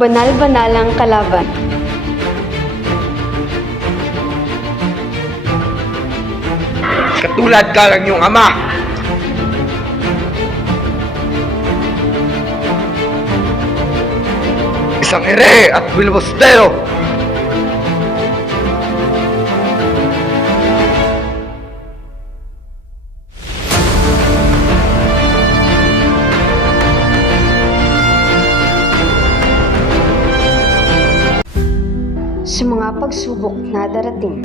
kung banal-banalang kalaban. Katulad ka lang yung ama. Isang ere at bilbostero. Sa mga pagsubok na darating.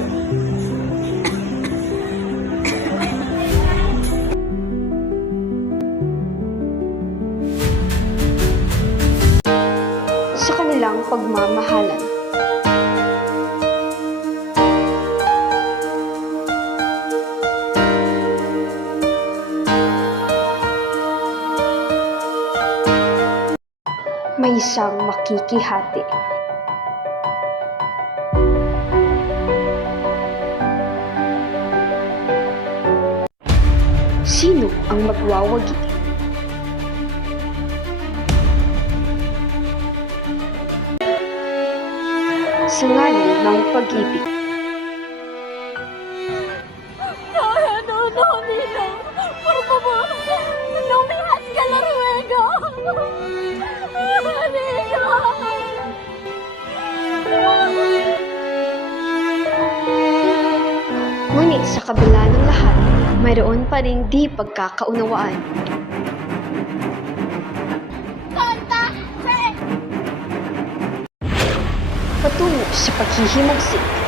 Sa kanilang pagmamahalan. May isang makikihati. Sino ang magwawagi? Sa ngalan ng pag-ibig. No, Nino. Por favor, no me hagas que lo ruego. Ngunit sa kabila ng lahat, mayroon pa ring di pagkakaunawaan. Patungo sa paghihimagsik.